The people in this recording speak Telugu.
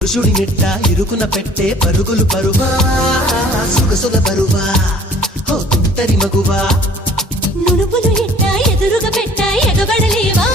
పురుషుడి నెట్ట ఇరుకున పెట్టే పరుగులు పరువా సొగసుల బరువా ఓ తుంటరి మగువా నునుపులు ఎట్ట ఎదురుగా పెట్ట ఎగబడలేవా